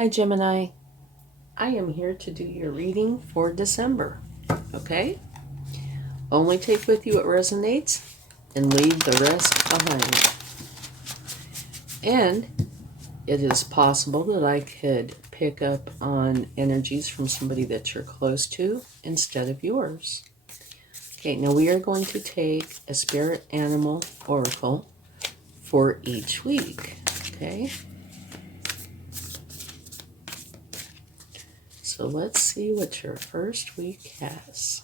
Hi Gemini, I am here to do your reading for December, okay? Only take with you what resonates and leave the rest behind. And it is possible that I could pick up on energies from somebody that you're close to instead of yours. Okay, now we are going to take a spirit animal oracle for each week, okay? So let's see what your first week has.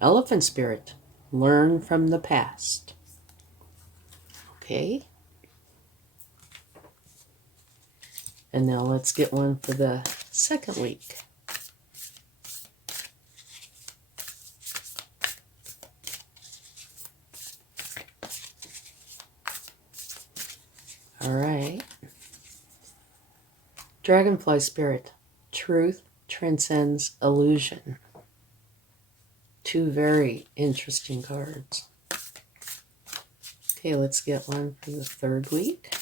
Elephant Spirit, learn from the past. Okay. And now let's get one for the second week. All right. Dragonfly Spirit, truth transcends illusion. Two very interesting cards. Okay, let's get one for the third week.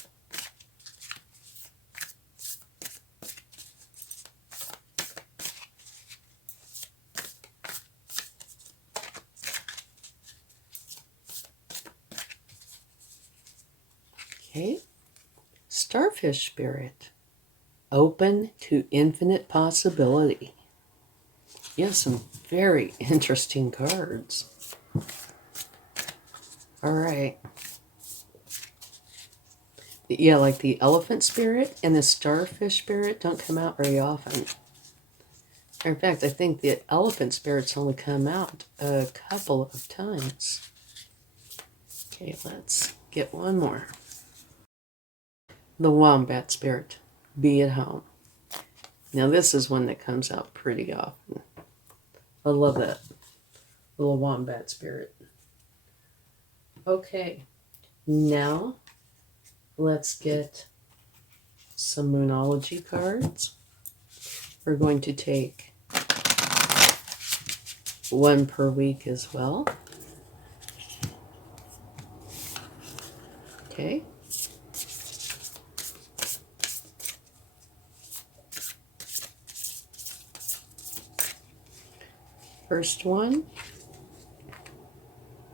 Okay. Starfish Spirit, open to infinite possibility. Yes, some very interesting cards. All right. Yeah, like the elephant spirit and the starfish spirit don't come out very often. In fact, I think the elephant spirits only come out a couple of times. Okay, let's get one more. The wombat spirit, be at home. Now this is one that comes out pretty often. I love that little wombat spirit. Okay, now let's get some Moonology cards. We're going to take one per week as well. Okay. First one,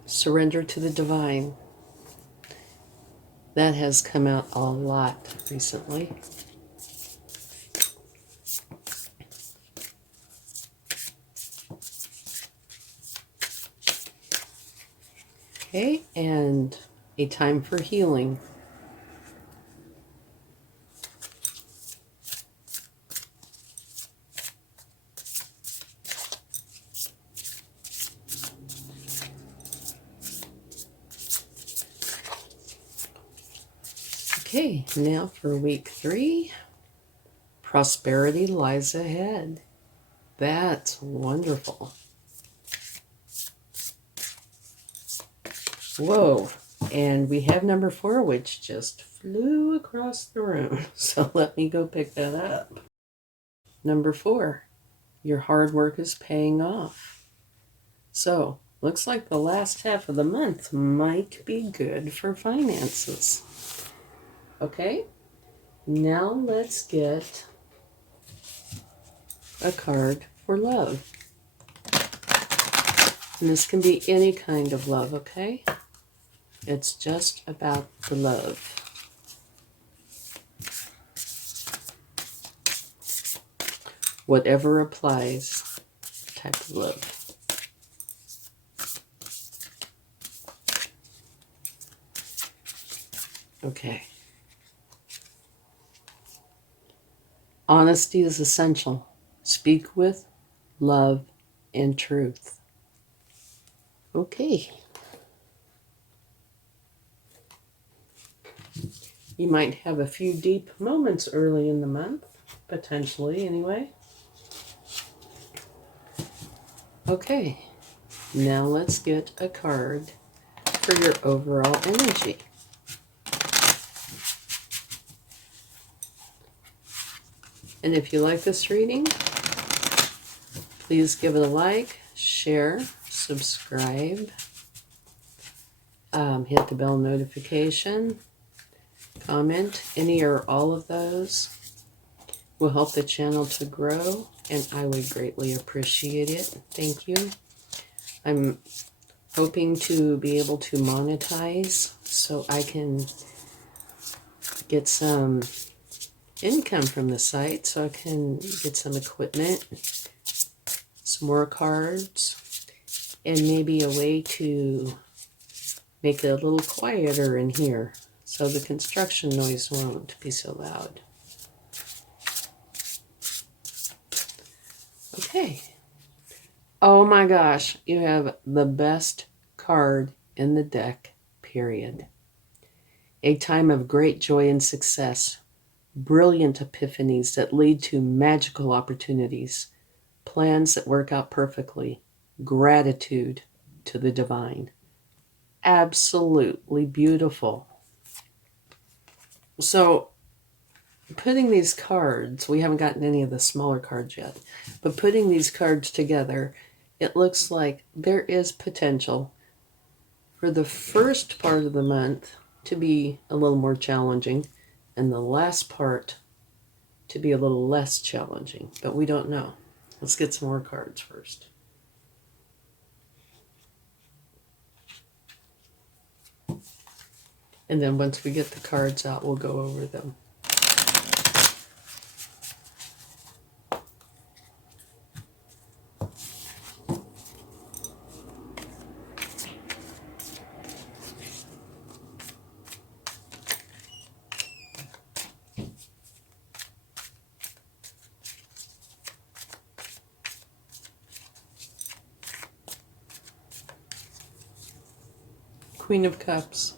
surrender to the divine. That has come out a lot recently. Okay, and a time for healing. Okay, now for week 3, prosperity lies ahead. That's wonderful. Whoa, and we have number 4, which just flew across the room. So let me go pick that up. Number 4, your hard work is paying off. So, looks like the last half of the month might be good for finances. Okay, now let's get a card for love. And this can be any kind of love, okay? It's just about the love. Whatever applies, type of love. Okay. Honesty is essential. Speak with love and truth. Okay. You might have a few deep moments early in the month, potentially anyway. Okay, now let's get a card for your overall energy. And if you like this reading, please give it a like, share, subscribe, hit the bell notification, comment, any or all of those. will help the channel to grow, and I would greatly appreciate it. Thank you. I'm hoping to be able to monetize so I can get some income from the site, so I can get some equipment, some more cards, and maybe a way to make it a little quieter in here so the construction noise won't be so loud. Okay. Oh my gosh, you have the best card in the deck, period. A time of great joy and success, brilliant epiphanies that lead to magical opportunities, plans that work out perfectly, gratitude to the divine. Absolutely beautiful. So, putting these cards, we haven't gotten any of the smaller cards yet, but putting these cards together, it looks like there is potential for the first part of the month to be a little more challenging and the last part to be a little less challenging, but we don't know. Let's get some more cards first. And then once we get the cards out, we'll go over them. Queen of Cups.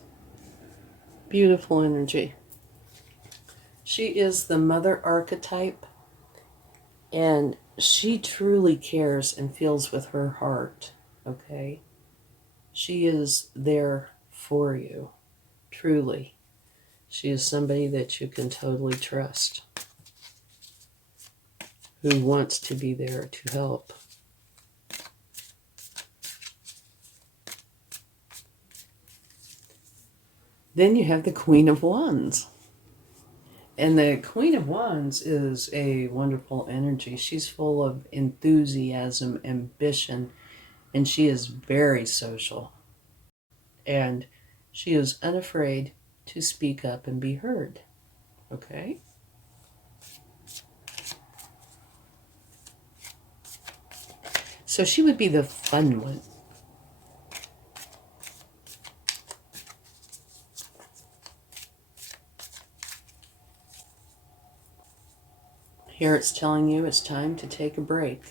Beautiful energy. She is the mother archetype, and she truly cares and feels with her heart, okay? She is there for you, truly. She is somebody that you can totally trust, who wants to be there to help. Then you have the Queen of Wands. And the Queen of Wands is a wonderful energy. She's full of enthusiasm, ambition, and she is very social. And she is unafraid to speak up and be heard. Okay? So she would be the fun one. Here it's telling you it's time to take a break.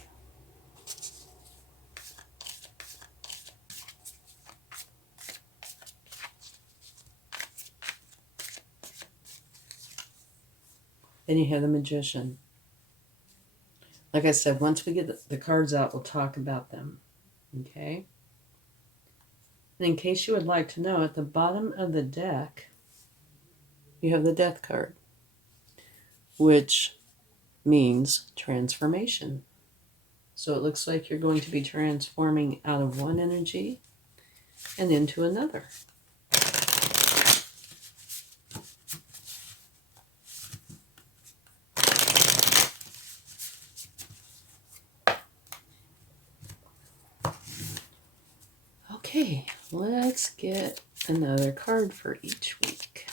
Then you have the Magician. Like I said, once we get the cards out, we'll talk about them. Okay? And in case you would like to know, at the bottom of the deck, you have the Death card, which means transformation. So it looks like you're going to be transforming out of one energy and into another. Okay, let's get another card for each week.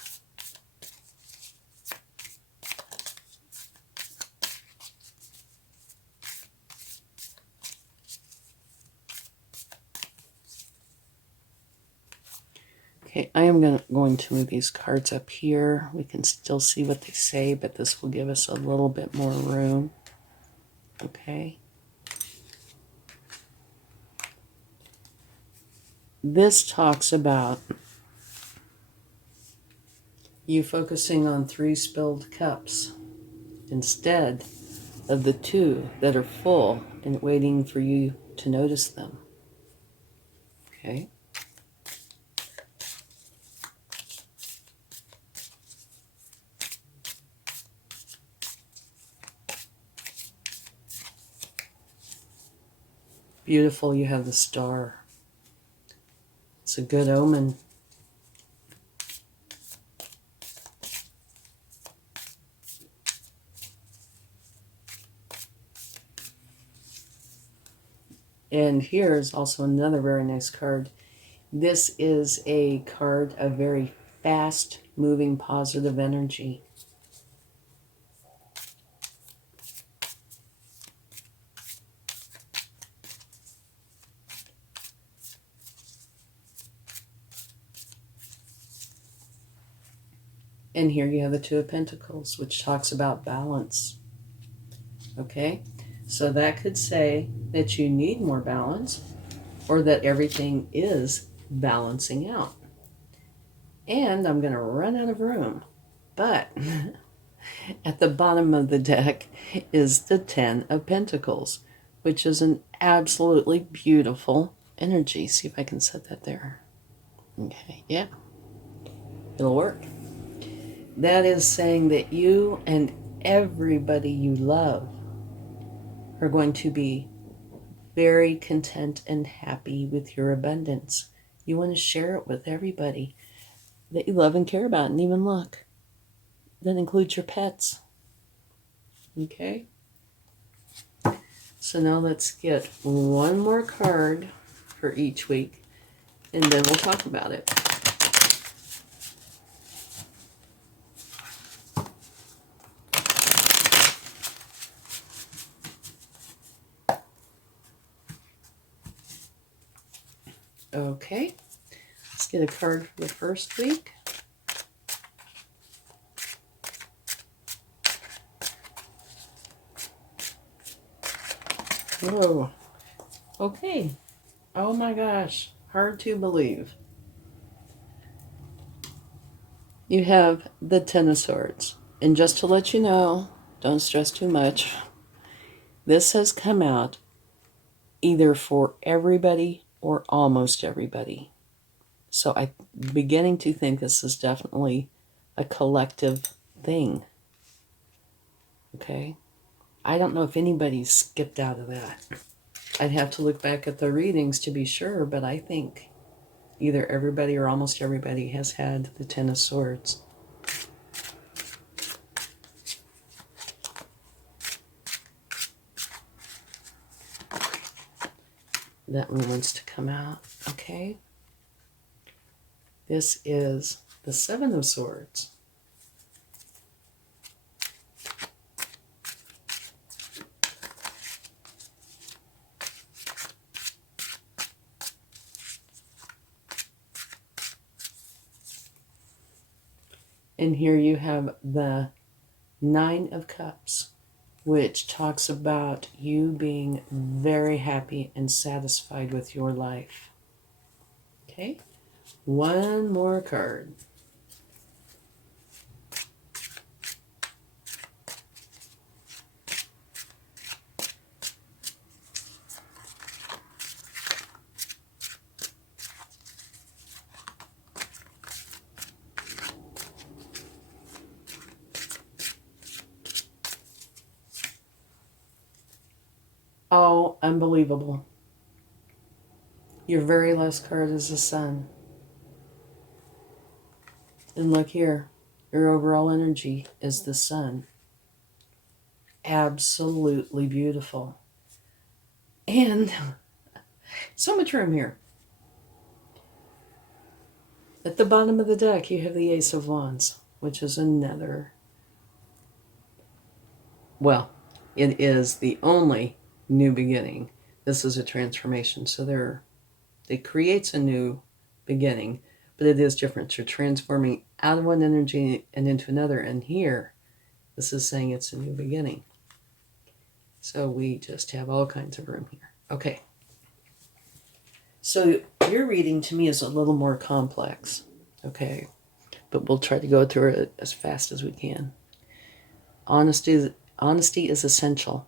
Okay, I am going to move these cards up here. We can still see what they say, but this will give us a little bit more room. Okay. This talks about you focusing on 3 spilled cups instead of the 2 that are full and waiting for you to notice them. Okay. Beautiful, you have the Star. It's a good omen. And here's also another very nice card. This is a card of very fast moving positive energy. And here you have the Two of Pentacles, which talks about balance. Okay, so that could say that you need more balance, or that everything is balancing out. And I'm going to run out of room. But at the bottom of the deck is the Ten of Pentacles, which is an absolutely beautiful energy. See if I can set that there. Okay, yeah, it'll work. That is saying that you and everybody you love are going to be very content and happy with your abundance. You want to share it with everybody that you love and care about. And even look, that includes your pets. Okay? So now let's get one more card for each week, and then we'll talk about it. Okay, let's get a card for the first week. Whoa. Okay. Oh my gosh. Hard to believe. You have the Ten of Swords. And just to let you know, don't stress too much. This has come out either for everybody or almost everybody. So I'm beginning to think this is definitely a collective thing. Okay? I don't know if anybody's skipped out of that. I'd have to look back at the readings to be sure, but I think either everybody or almost everybody has had the Ten of Swords. That one wants to come out. Okay. This is the Seven of Swords. And here you have the Nine of Cups, which talks about you being very happy and satisfied with your life. Okay, one more card. Oh, unbelievable. Your very last card is the Sun. And look here, your overall energy is the Sun. Absolutely beautiful. And so much room here. At the bottom of the deck, you have the Ace of Wands, which is another, well, it is the only new beginning. This is a transformation. So it creates a new beginning, but it is different. You're transforming out of one energy and into another. And here, this is saying it's a new beginning. So we just have all kinds of room here. Okay. So your reading to me is a little more complex. Okay. But we'll try to go through it as fast as we can. Honesty is essential.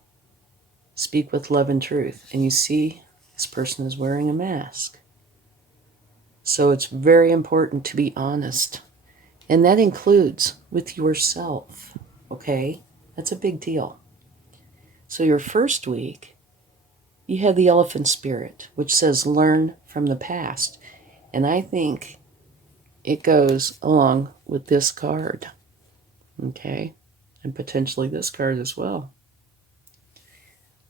Speak with love and truth. And you see, this person is wearing a mask. So it's very important to be honest. And that includes with yourself. Okay? That's a big deal. So your first week, you have the Elephant Spirit, which says learn from the past. And I think it goes along with this card. Okay? And potentially this card as well.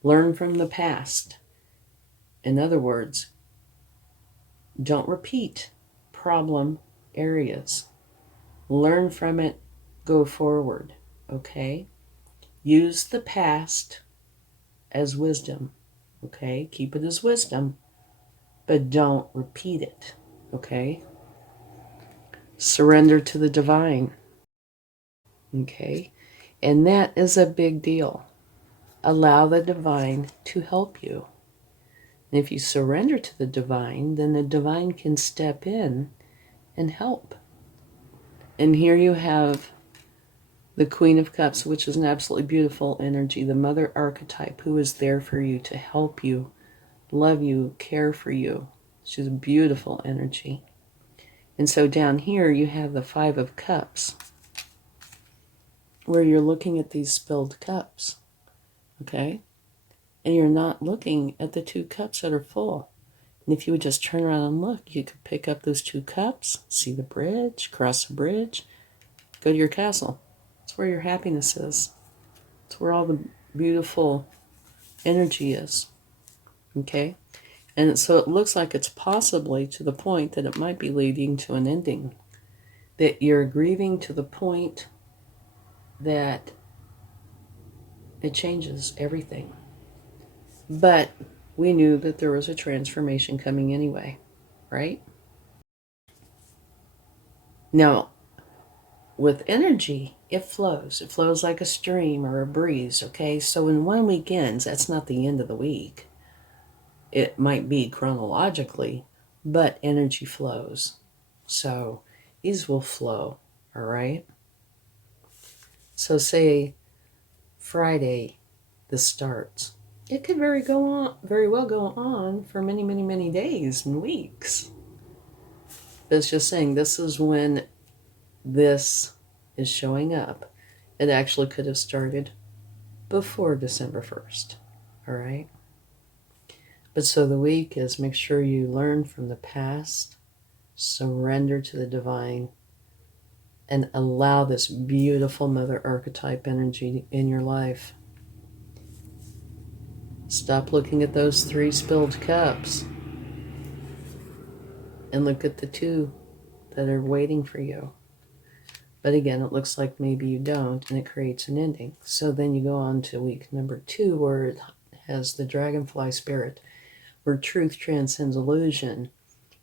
Learn from the past. In other words, don't repeat problem areas. Learn from it, go forward, okay? Use the past as wisdom, okay? Keep it as wisdom, but don't repeat it, okay? Surrender to the divine, okay? And that is a big deal. Allow the divine to help you. And if you surrender to the divine, then the divine can step in and help. And here you have the Queen of Cups, which is an absolutely beautiful energy, the mother archetype who is there for you to help you, love you, care for you. She's a beautiful energy. And so down here you have the Five of Cups, where you're looking at these spilled cups, okay? And you're not looking at the two cups that are full. And if you would just turn around and look, you could pick up those two cups, see the bridge, cross the bridge, go to your castle. It's where your happiness is. It's where all the beautiful energy is, okay? And so it looks like it's possibly to the point that it might be leading to an ending, that you're grieving to the point that it changes everything. But we knew that there was a transformation coming anyway, right? Now, with energy, it flows. It flows like a stream or a breeze, okay? So when one week ends, that's not the end of the week. It might be chronologically, but energy flows. So these will flow, all right? So say Friday, this starts. It could very well go on for many, many, many days and weeks. But it's just saying this is when this is showing up. It actually could have started before December 1st, all right? But so the week is make sure you learn from the past, surrender to the divine, and allow this beautiful mother archetype energy in your life. Stop looking at those three spilled cups and look at the two that are waiting for you. But again, it looks like maybe you don't, and it creates an ending. So then you go on to week number 2, where it has the dragonfly spirit, where truth transcends illusion.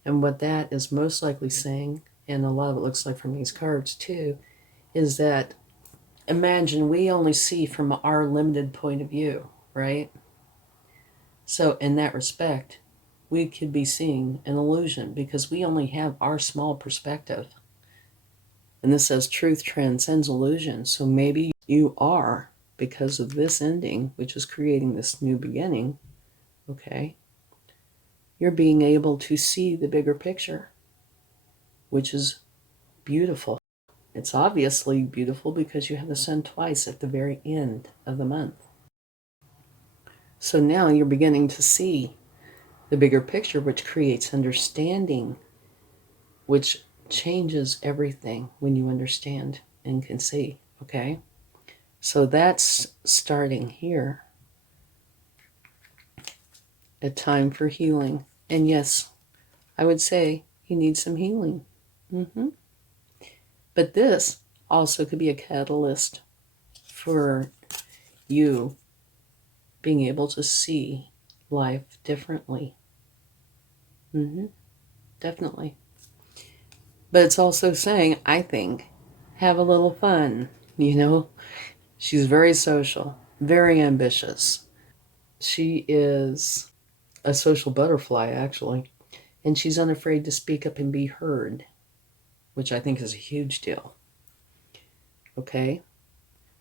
And what that is most likely saying, and a lot of it looks like from these cards too, is that imagine we only see from our limited point of view, right? So in that respect, we could be seeing an illusion because we only have our small perspective. And this says truth transcends illusion. So maybe you are, because of this ending, which is creating this new beginning, okay, you're being able to see the bigger picture, which is beautiful. It's obviously beautiful because you have the sun twice at the very end of the month. So now you're beginning to see the bigger picture, which creates understanding, which changes everything when you understand and can see, okay? So that's starting here. A time for healing. And yes, I would say you need some healing. But this also could be a catalyst for you being able to see life differently. Definitely. But it's also saying, I think, have a little fun, you know? She's very social, very ambitious. She is a social butterfly, actually. And she's unafraid to speak up and be heard, which I think is a huge deal. Okay?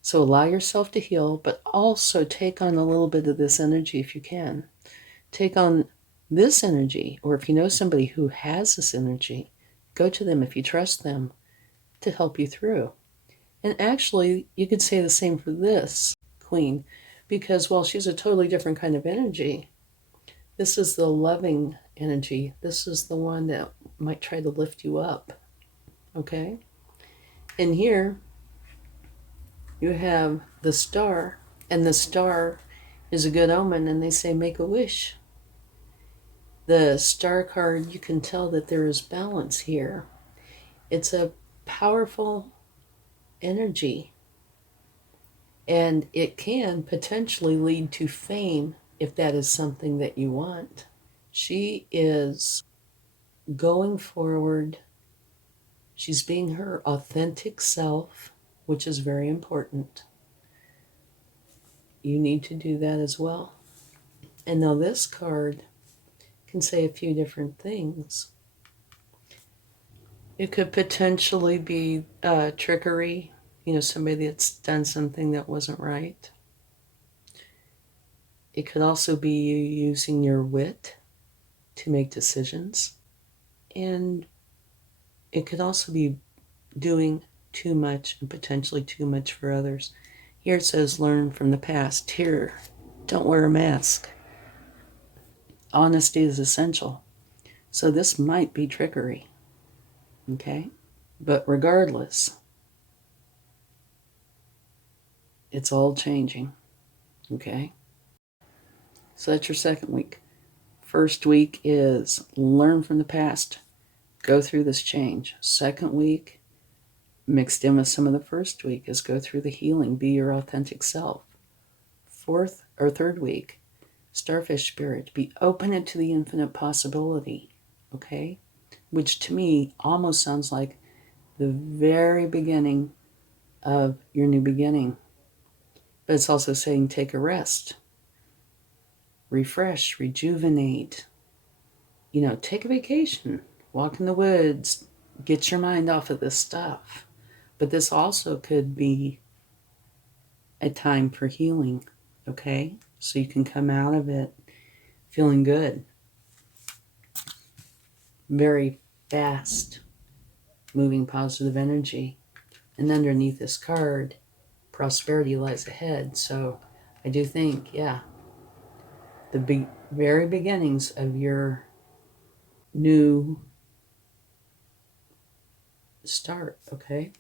So allow yourself to heal, but also take on a little bit of this energy if you can. Take on this energy, or if you know somebody who has this energy, go to them if you trust them to help you through. And actually, you could say the same for this queen, because while she's a totally different kind of energy, this is the loving energy. This is the one that might try to lift you up. Okay? And here, you have the star, and the star is a good omen, and they say make a wish. The star card, you can tell that there is balance here. It's a powerful energy, and it can potentially lead to fame if that is something that you want. She is going forward. She's being her authentic self, which is very important. You need to do that as well. And now this card can say a few different things. It could potentially be trickery, somebody that's done something that wasn't right. It could also be you using your wit to make decisions. And it could also be doing too much and potentially too much for others. Here it says, learn from the past. Here, don't wear a mask. Honesty is essential. So this might be trickery. Okay? But regardless, it's all changing. Okay? So that's your second week. First week is learn from the past. Go through this change. Second week, mixed in with some of the first week, is go through the healing. Be your authentic self. Third week, starfish spirit. Be open to the infinite possibility. Okay? Which to me almost sounds like the very beginning of your new beginning. But it's also saying take a rest. Refresh, rejuvenate. Take a vacation. Walk in the woods. Get your mind off of this stuff. But this also could be a time for healing. Okay? So you can come out of it feeling good. Very fast moving positive energy. And underneath this card, prosperity lies ahead. So I do think, the very beginnings of your new start, okay?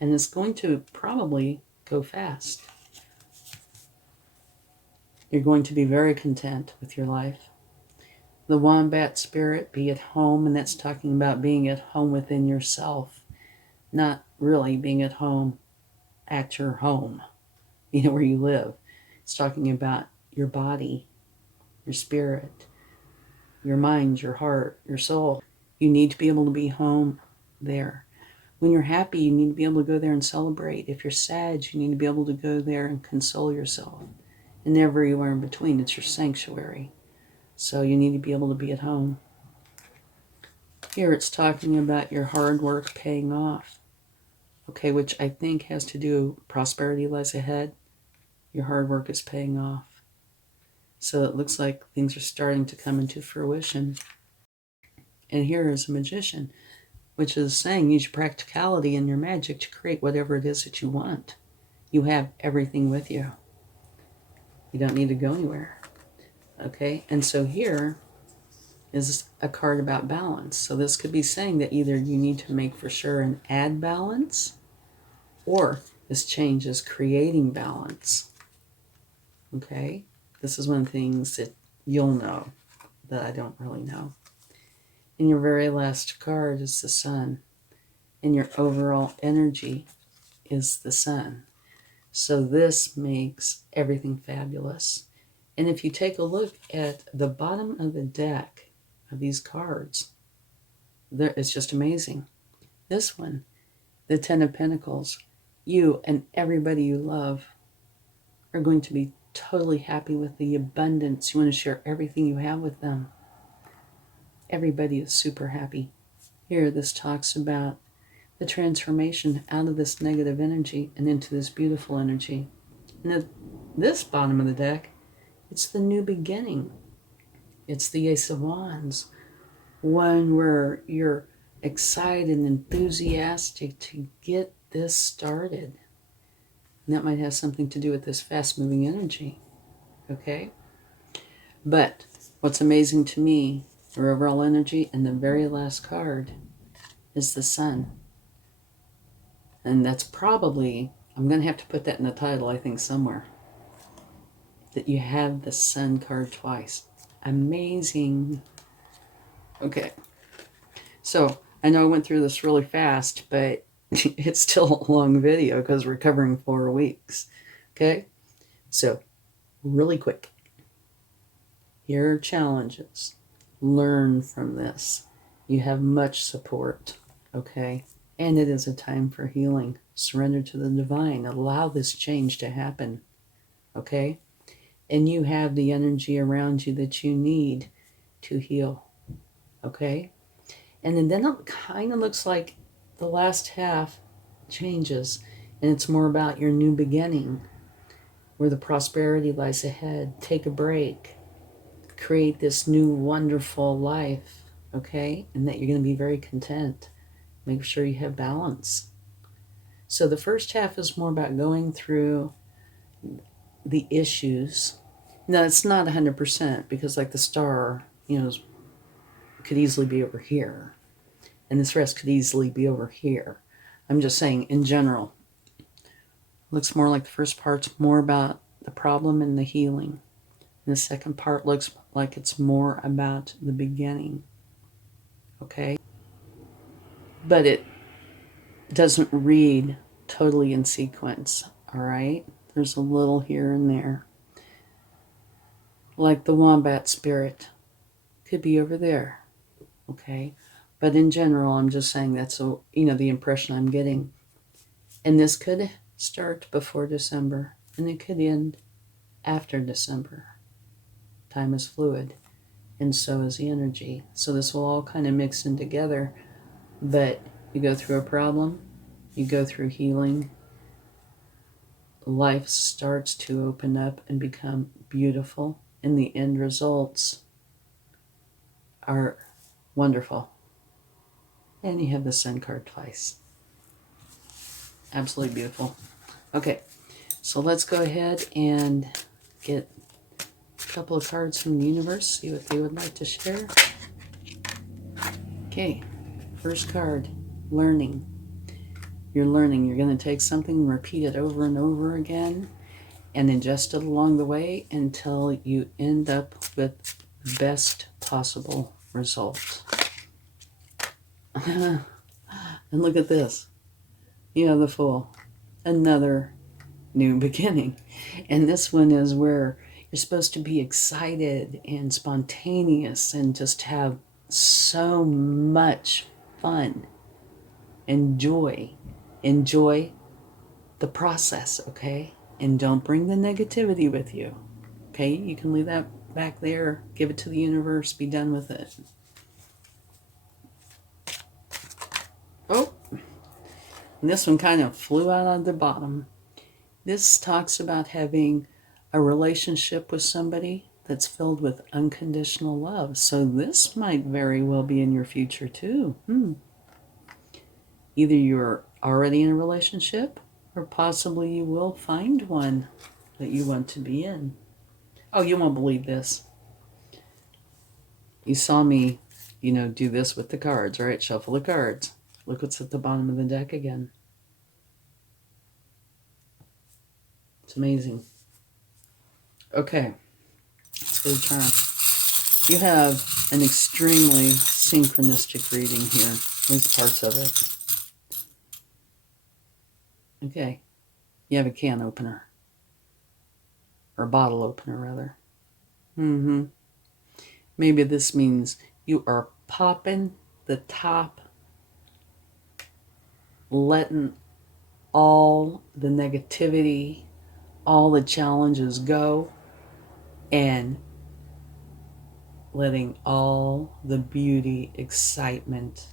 And it's going to probably go fast. You're going to be very content with your life. The wombat spirit, be at home, and that's talking about being at home within yourself, not really being at home at your home, where you live. It's talking about your body, your spirit, your mind, your heart, your soul. You need to be able to be home there. When you're happy, you need to be able to go there and celebrate. If you're sad, you need to be able to go there and console yourself. And everywhere in between, it's your sanctuary. So you need to be able to be at home. Here it's talking about your hard work paying off. Okay, which I think has to do, prosperity lies ahead. Your hard work is paying off. So it looks like things are starting to come into fruition. And here is a magician, which is saying use your practicality and your magic to create whatever it is that you want. You have everything with you. You don't need to go anywhere. Okay, and so here is a card about balance. So this could be saying that either you need to make for sure and add balance, or this change is creating balance. Okay, this is one of the things that you'll know that I don't really know. And your very last card is the sun, and your overall energy is the sun. So this makes everything fabulous. And if you take a look at the bottom of the deck of these cards, it's just amazing. This one, the Ten of Pentacles, you and everybody you love are going to be totally happy with the abundance. You want to share everything you have with them. Everybody is super happy. Here, this talks about the transformation out of this negative energy and into this beautiful energy. And this bottom of the deck, it's the new beginning. It's the Ace of Wands, one where you're excited and enthusiastic to get this started. And that might have something to do with this fast-moving energy, okay? But what's amazing to me, your overall energy, and the very last card is the sun. And that's probably, I'm going to have to put that in the title, I think, somewhere, that you have the sun card twice. Amazing. Okay. So I know I went through this really fast, but it's still a long video because we're covering 4 weeks. Okay. So really quick. Here are challenges. Learn from this. You have much support. Okay. And it is a time for healing. Surrender to the divine. Allow this change to happen. Okay. And you have the energy around you that you need to heal. Okay. And then it kind of looks like the last half changes, and it's more about your new beginning, where the prosperity lies ahead. Take a break. Create this new wonderful life, okay? And that you're going to be very content. Make sure you have balance. So the first half is more about going through the issues. Now, it's not 100% because, like the star, could easily be over here. And this rest could easily be over here. I'm just saying, in general, looks more like the first part's more about the problem and the healing. And the second part looks like it's more about the beginning. Okay? But it doesn't read totally in sequence. All right? There's a little here and there. Like the wombat spirit could be over there. Okay? But in general, I'm just saying that's the impression I'm getting. And this could start before December, and it could end after December. Time is fluid, and so is the energy. So this will all kind of mix in together. But you go through a problem, you go through healing, life starts to open up and become beautiful, and the end results are wonderful. And you have the Sun card twice. Absolutely beautiful. Okay, so let's go ahead and get a couple of cards from the universe, see what they would like to share. Okay, first card, learning. You're learning. You're going to take something and repeat it over and over again and ingest it along the way until you end up with the best possible result. And look at this. You have the Fool. Another new beginning. And this one is where you're supposed to be excited and spontaneous and just have so much fun and joy. Enjoy the process, okay? And don't bring the negativity with you, okay? You can leave that back there, give it to the universe, be done with it. Oh, and this one kind of flew out on the bottom. This talks about having a relationship with somebody that's filled with unconditional love. So this might very well be in your future too. Either you're already in a relationship or possibly you will find one that you want to be in. Oh, you won't believe this. You saw me, do this with the cards, right? Shuffle the cards. Look what's at the bottom of the deck again. It's amazing. Okay, let's go to charm. You have an extremely synchronistic reading here, at least parts of it. Okay, you have a can opener, or a bottle opener, rather. Maybe this means you are popping the top, letting all the negativity, all the challenges go, and letting all the beauty, excitement,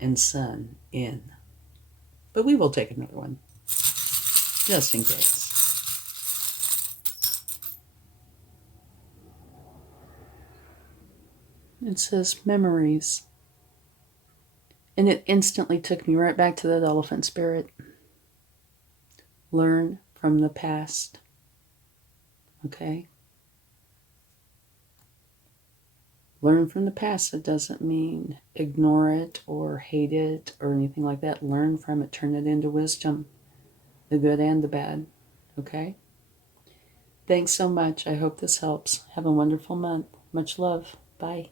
and sun in. But we will take another one, just in case. It says memories. And it instantly took me right back to that elephant spirit. Learn from the past. Okay? Learn from the past. It doesn't mean ignore it or hate it or anything like that. Learn from it. Turn it into wisdom. The good and the bad. Okay? Thanks so much. I hope this helps. Have a wonderful month. Much love. Bye.